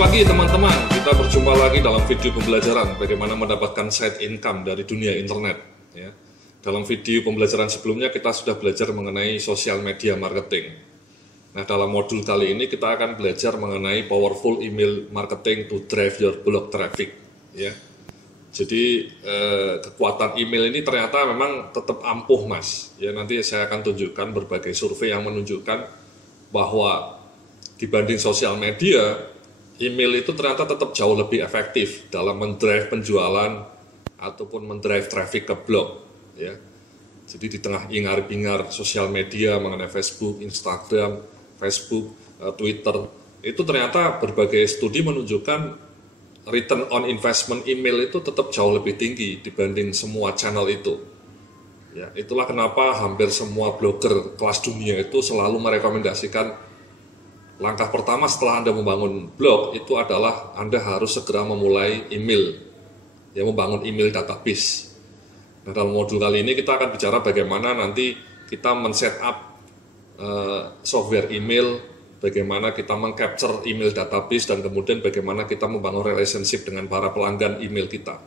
pagi teman-teman, kita berjumpa lagi dalam video pembelajaran bagaimana mendapatkan side income dari dunia internet. Ya. Dalam video pembelajaran sebelumnya kita sudah belajar mengenai social media marketing. Nah, dalam modul kali ini kita akan belajar mengenai powerful email marketing to drive your blog traffic. Ya. Jadi kekuatan email ini ternyata memang tetap ampuh, Mas. Ya, nanti saya akan tunjukkan berbagai survei yang menunjukkan bahwa dibanding sosial media, email itu ternyata tetap jauh lebih efektif dalam mendrive penjualan ataupun mendrive traffic ke blog. Ya. Jadi di tengah ingar-bingar sosial media mengenai Facebook, Instagram, Twitter, itu ternyata berbagai studi menunjukkan return on investment email itu tetap jauh lebih tinggi dibanding semua channel itu. Ya, itulah kenapa hampir semua blogger kelas dunia itu selalu merekomendasikan langkah pertama setelah Anda membangun blog itu adalah Anda harus segera memulai email, ya, membangun email database. Nah, dalam modul kali ini kita akan bicara bagaimana nanti kita men-set up software email, bagaimana kita meng-capture email database, dan kemudian bagaimana kita membangun relationship dengan para pelanggan email kita.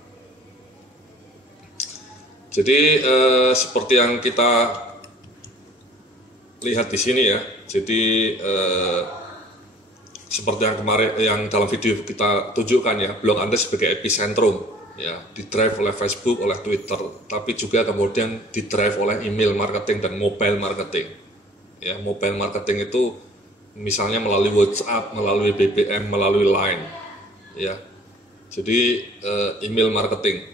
Jadi seperti yang kita lihat di sini ya, jadi seperti yang kemarin yang dalam video kita tunjukkan ya, blog Anda sebagai epicentrum ya, di-drive oleh Facebook, oleh Twitter, tapi juga kemudian di-drive oleh email marketing dan mobile marketing. Ya, mobile marketing itu misalnya melalui WhatsApp, melalui BBM, melalui Line. Ya. Jadi email marketing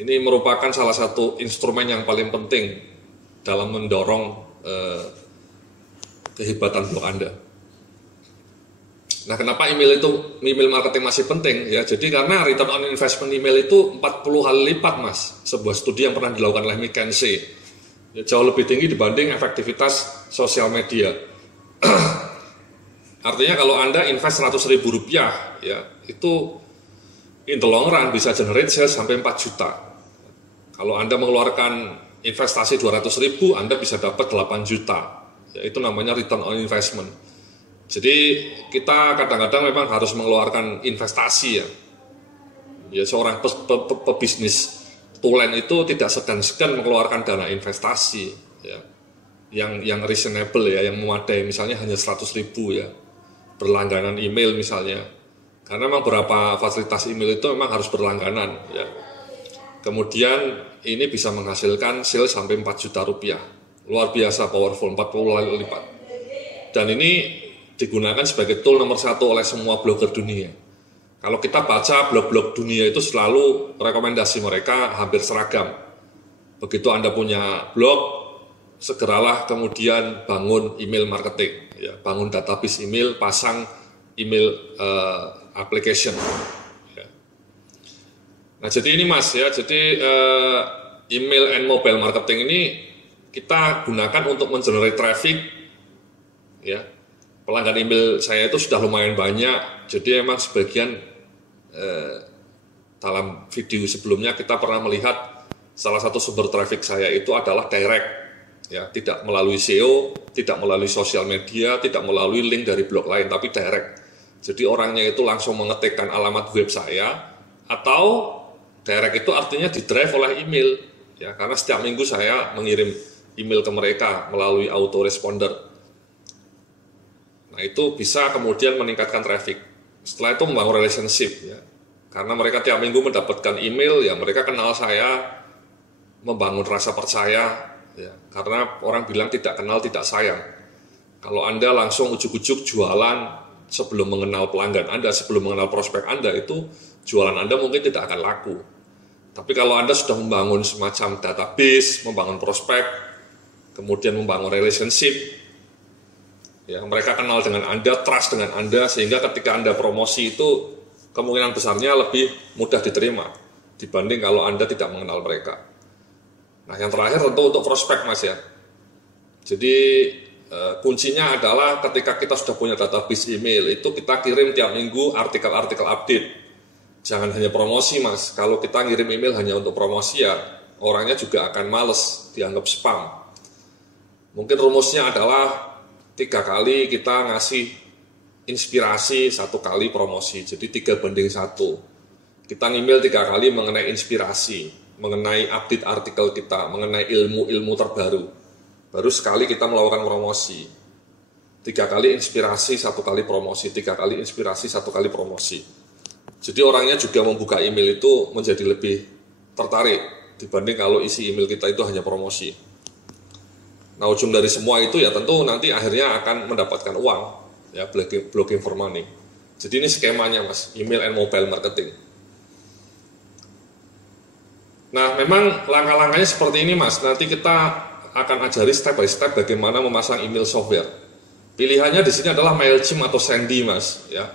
ini merupakan salah satu instrumen yang paling penting dalam mendorong kehebatan blog Anda. Nah, kenapa email marketing masih penting? Ya, jadi karena return on investment email itu 40 kali lipat, Mas. Sebuah studi yang pernah dilakukan oleh McKinsey. Ya, jauh lebih tinggi dibanding efektivitas sosial media. Artinya kalau Anda invest Rp100.000, ya, itu in the long run bisa generate sales sampai 4 juta. Kalau Anda mengeluarkan investasi 200.000, Anda bisa dapat 8 juta. Ya, itu namanya return on investment. Jadi kita kadang-kadang memang harus mengeluarkan investasi ya. Ya, seorang pebisnis tulen itu tidak segan-segan mengeluarkan dana investasi ya. Yang reasonable ya, yang memadai, misalnya hanya 100.000 ya. Berlangganan email misalnya. Karena memang beberapa fasilitas email itu memang harus berlangganan ya. Kemudian ini bisa menghasilkan sales sampai 4 juta rupiah. Luar biasa powerful, 40 kali lipat. Dan ini digunakan sebagai tool nomor 1 oleh semua blogger dunia. Kalau kita baca blog-blog dunia itu selalu rekomendasi mereka hampir seragam. Begitu Anda punya blog, segeralah kemudian bangun email marketing, ya, bangun database email, pasang email application. Ya. Nah, jadi ini Mas ya, jadi email and mobile marketing ini kita gunakan untuk mengenerate traffic, ya. Pelanggan email saya itu sudah lumayan banyak, jadi emang sebagian dalam video sebelumnya kita pernah melihat salah satu sumber traffic saya itu adalah direct, ya, tidak melalui SEO, tidak melalui sosial media, tidak melalui link dari blog lain, tapi direct. Jadi orangnya itu langsung mengetikkan alamat web saya, atau direct itu artinya di-drive oleh email, ya, karena setiap minggu saya mengirim email ke mereka melalui autoresponder. Nah, itu bisa kemudian meningkatkan traffic. Setelah itu membangun relationship ya. Karena mereka tiap minggu mendapatkan email ya, mereka kenal saya, membangun rasa percaya ya. Karena orang bilang tidak kenal tidak sayang. Kalau Anda langsung ujuk-ujuk jualan sebelum mengenal pelanggan Anda, sebelum mengenal prospek Anda, itu jualan Anda mungkin tidak akan laku. Tapi kalau Anda sudah membangun semacam database, membangun prospek, kemudian membangun relationship, ya, mereka kenal dengan Anda, trust dengan Anda, sehingga ketika Anda promosi itu kemungkinan besarnya lebih mudah diterima dibanding kalau Anda tidak mengenal mereka. Nah, yang terakhir tentu untuk prospek, Mas ya. Jadi kuncinya adalah ketika kita sudah punya database email, itu kita kirim tiap minggu artikel-artikel update. Jangan hanya promosi, Mas. Kalau kita ngirim email hanya untuk promosi ya, orangnya juga akan males, dianggap spam. Mungkin rumusnya adalah 3 kali kita ngasih inspirasi 1 kali promosi. Jadi 3:1. Kita email 3 kali mengenai inspirasi, mengenai update artikel kita, mengenai ilmu-ilmu terbaru. Baru sekali kita melakukan promosi. 3 kali inspirasi, 1 kali promosi, 3 kali inspirasi, 1 kali promosi. Jadi orangnya juga membuka email itu menjadi lebih tertarik dibanding kalau isi email kita itu hanya promosi. Nah, ujung dari semua itu ya tentu nanti akhirnya akan mendapatkan uang, ya, blogging for money. Jadi ini skemanya, Mas, email and mobile marketing. Nah, memang langkah-langkahnya seperti ini, Mas. Nanti kita akan ajari step by step bagaimana memasang email software. Pilihannya di sini adalah MailChimp atau Sandy, Mas, ya.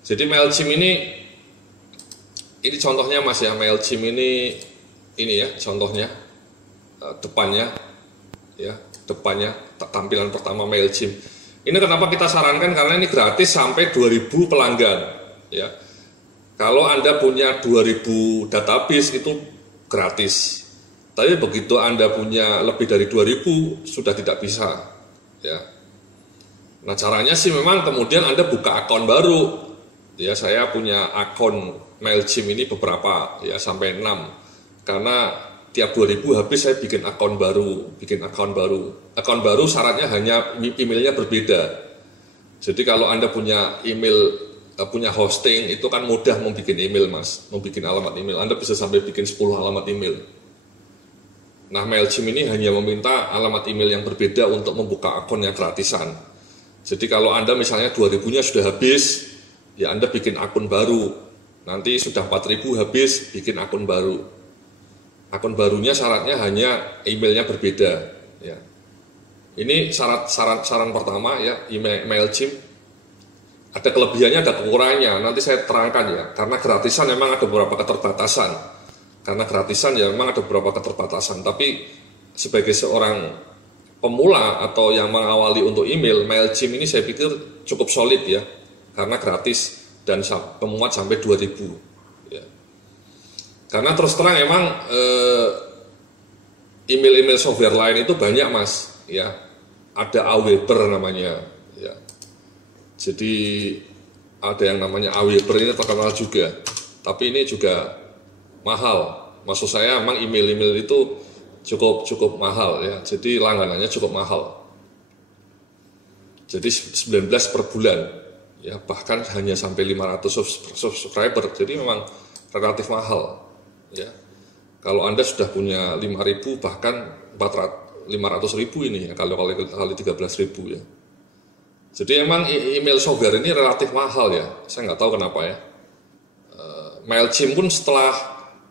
Jadi MailChimp ini contohnya, Mas, ya. MailChimp ini ya contohnya, depannya, ya, depannya tampilan pertama MailChimp. Ini kenapa kita sarankan, karena ini gratis sampai 2000 pelanggan, ya. Kalau Anda punya 2000 database itu gratis. Tapi begitu Anda punya lebih dari 2000 sudah tidak bisa, ya. Nah, caranya sih memang kemudian Anda buka akun baru. Ya, saya punya akun MailChimp ini beberapa, ya, sampai 6. Karena tiap 2000 habis saya bikin akun baru. Akun baru syaratnya hanya emailnya berbeda. Jadi kalau Anda punya email, punya hosting, itu kan mudah membuat email, Mas. Membuat alamat email. Anda bisa sampai bikin 10 alamat email. Nah, MailChimp ini hanya meminta alamat email yang berbeda untuk membuka akun yang gratisan. Jadi kalau Anda misalnya 2000-nya sudah habis, ya Anda bikin akun baru. Nanti sudah 4000 habis, bikin akun baru. Akun barunya syaratnya hanya emailnya berbeda, ya. Ini saran pertama, ya, email MailChimp. Ada kelebihannya, ada kekurangannya. Nanti saya terangkan, ya. Karena gratisan memang ada beberapa keterbatasan. Tapi sebagai seorang pemula atau yang mengawali untuk email, MailChimp ini saya pikir cukup solid, ya. Karena gratis dan pemuat sampai 2000, ya. Karena terus terang emang email-email software lain itu banyak, Mas, ya. Ada Aweber namanya, ya. Jadi ada yang namanya Aweber, ini terkenal juga. Tapi ini juga mahal. Maksud saya emang email-email itu cukup mahal, ya. Jadi langganannya cukup mahal. Jadi 19 per bulan, ya, bahkan hanya sampai 500 subscriber. Jadi memang relatif mahal, ya. Kalau Anda sudah punya 5.000 bahkan 500.000 ini, ya, kalau kali 13.000, ya. Jadi emang email software ini relatif mahal, ya. Saya nggak tahu kenapa, ya. MailChimp pun setelah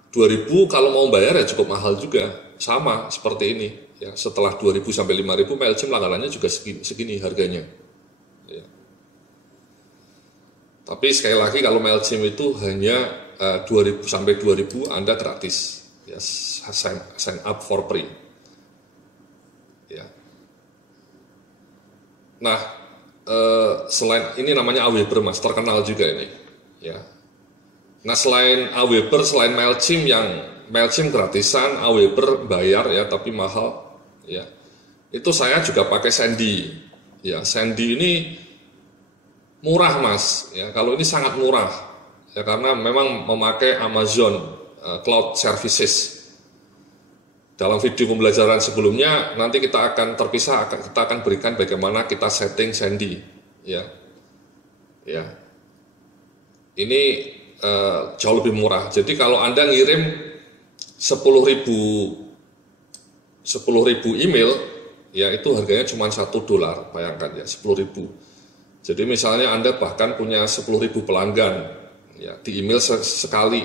2000 kalau mau bayar ya cukup mahal juga, sama seperti ini, ya. Setelah 2000 sampai 5000 MailChimp langganannya juga segini harganya, ya. Tapi sekali lagi kalau MailChimp itu hanya 2000 sampai 2000 Anda gratis, ya, sign up for free, ya. Nah, selain ini namanya Aweber, Mas, terkenal juga ini, ya. Nah, selain Aweber, selain MailChimp yang MailChimp gratisan, Aweber bayar, ya, tapi mahal, ya. Itu saya juga pakai Sandy, ya. Sandy ini murah, Mas, ya. Kalau ini sangat murah, ya, karena memang memakai Amazon Cloud Services. Dalam video pembelajaran sebelumnya nanti kita akan terpisah, kita akan berikan bagaimana kita setting Sandy, ya. Ya. Ini jauh lebih murah. Jadi kalau Anda ngirim 10.000 email, ya, itu harganya cuma $1, bayangkan, ya, 10.000. Jadi misalnya Anda bahkan punya 10.000 pelanggan, ya, di email sekali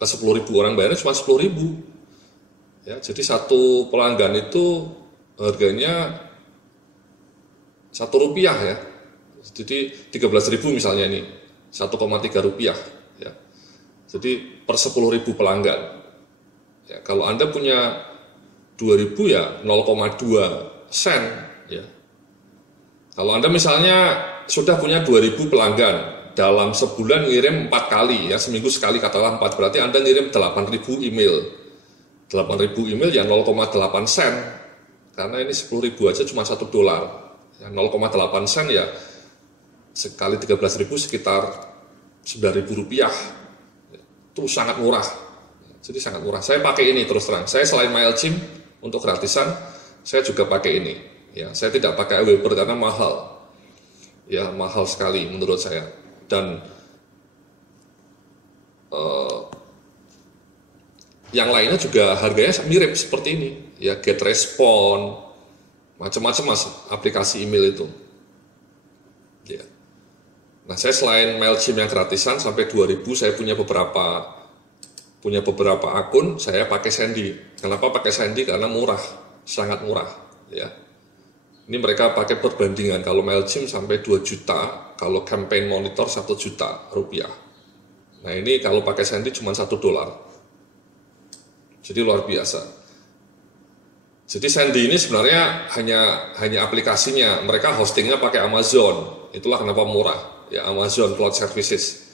ke 10.000 orang bayarnya cuma 10.000, ya. Jadi satu pelanggan itu harganya $1, ya. Jadi 13.000 misalnya ini 1,3 rupiah, ya. Jadi per 10.000 pelanggan, ya. Kalau Anda punya 2.000 ya 0,2 sen, ya. Kalau Anda misalnya sudah punya 2.000 pelanggan, dalam sebulan ngirim 4 kali, ya, seminggu sekali katakanlah 4, berarti Anda ngirim 8.000 email. 8.000 email ya 0,8 sen, karena ini 10.000 aja cuma $1, ya, 0,8 sen, ya sekali 13.000 sekitar 9.000 rupiah. Itu sangat murah. Jadi sangat murah. Saya pakai ini terus terang. Saya selain MailChimp untuk gratisan, saya juga pakai ini. Ya, saya tidak pakai Aweber karena mahal. Ya, mahal sekali menurut saya. Dan yang lainnya juga harganya mirip seperti ini. Ya, GetResponse, macam-macam mas aplikasi email itu. Ya. Nah, saya selain MailChimp yang gratisan sampai 2.000, saya punya beberapa akun, saya pakai Sandy. Kenapa pakai Sandy? Karena murah, sangat murah. Ya. Ini mereka pakai perbandingan, kalau MailChimp sampai 2 juta, kalau Campaign Monitor 1 juta rupiah. Nah, ini kalau pakai Sandy cuma $1. Jadi luar biasa. Jadi Sandy ini sebenarnya hanya aplikasinya, mereka hostingnya pakai Amazon. Itulah kenapa murah. Ya, Amazon Cloud Services.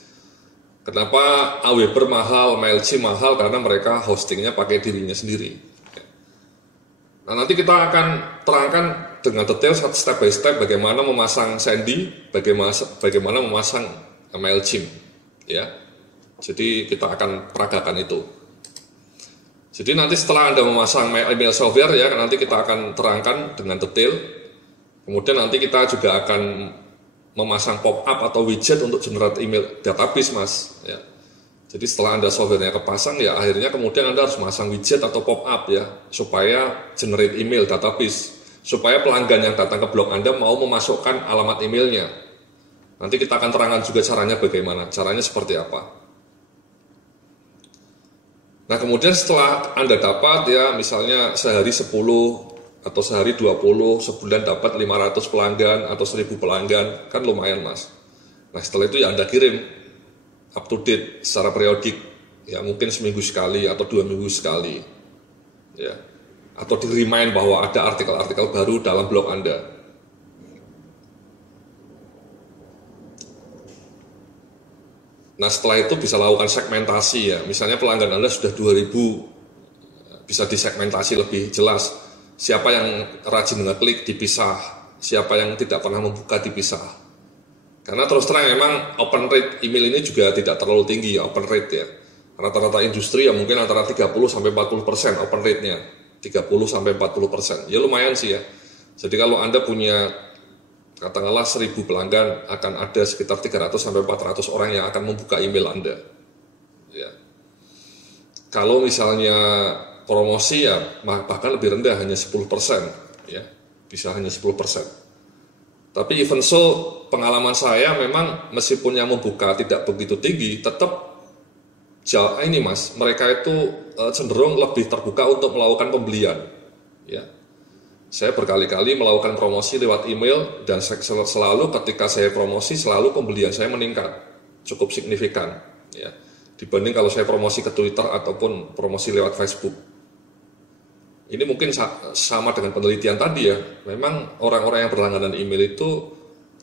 Kenapa Aweber mahal, MailChimp mahal? Karena mereka hostingnya pakai dirinya sendiri. Nah, nanti kita akan terangkan dengan detail step by step bagaimana memasang Sandy, bagaimana memasang MailChimp. Ya, jadi kita akan peragakan itu. Jadi nanti setelah Anda memasang email software ya, nanti kita akan terangkan dengan detail. Kemudian nanti kita juga akan memasang pop-up atau widget untuk generate email database mas ya. Jadi setelah Anda softwarenya kepasang ya akhirnya kemudian Anda harus masang widget atau pop-up ya supaya generate email database, supaya pelanggan yang datang ke blog Anda mau memasukkan alamat emailnya. Nanti kita akan terangkan juga caranya bagaimana, caranya seperti apa. Nah kemudian setelah Anda dapat ya misalnya sehari 10 atau sehari 20, sebulan dapat 500 pelanggan atau 1000 pelanggan, kan lumayan mas. Nah setelah itu ya Anda kirim up to date secara periodik, ya mungkin seminggu sekali atau 2 minggu sekali, ya. Atau di-remind bahwa ada artikel-artikel baru dalam blog Anda. Nah setelah itu bisa lakukan segmentasi ya, misalnya pelanggan Anda sudah 2000, bisa disegmentasi lebih jelas. Siapa yang rajin ngeklik dipisah, siapa yang tidak pernah membuka dipisah. Karena terus terang memang open rate email ini juga tidak terlalu tinggi ya, open rate ya. Rata-rata industri ya mungkin antara 30-40% open rate-nya, 30-40%. Ya lumayan sih ya. Jadi kalau Anda punya katakanlah 1000 pelanggan, akan ada sekitar 300-400 orang yang akan membuka email Anda. Ya. Kalau misalnya promosi ya bahkan lebih rendah, hanya 10%, ya bisa hanya 10%. Tapi even so, pengalaman saya memang meskipun yang membuka tidak begitu tinggi, tetap ini mas, mereka itu cenderung lebih terbuka untuk melakukan pembelian. Ya, saya berkali-kali melakukan promosi lewat email dan selalu ketika saya promosi selalu pembelian saya meningkat, cukup signifikan. Ya, dibanding kalau saya promosi ke Twitter ataupun promosi lewat Facebook. Ini mungkin sama dengan penelitian tadi ya, memang orang-orang yang berlangganan email itu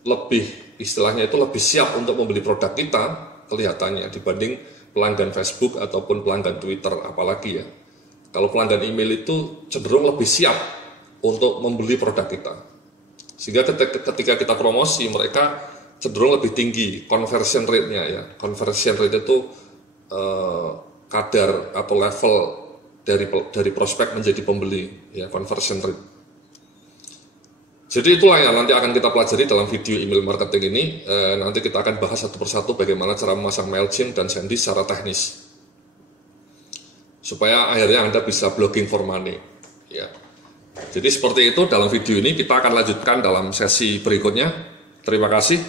lebih, istilahnya itu lebih siap untuk membeli produk kita kelihatannya dibanding pelanggan Facebook ataupun pelanggan Twitter apalagi ya. Kalau pelanggan email itu cenderung lebih siap untuk membeli produk kita. Sehingga ketika kita promosi mereka cenderung lebih tinggi conversion rate-nya ya. Conversion rate itu kadar atau level dari prospek menjadi pembeli ya, conversion rate. Jadi itulah yang nanti akan kita pelajari dalam video email marketing ini. Nanti kita akan bahas satu persatu bagaimana cara memasang MailChimp dan Sandy secara teknis supaya akhirnya Anda bisa blogging for money ya. Jadi seperti itu dalam video ini, kita akan lanjutkan dalam sesi berikutnya. Terima kasih.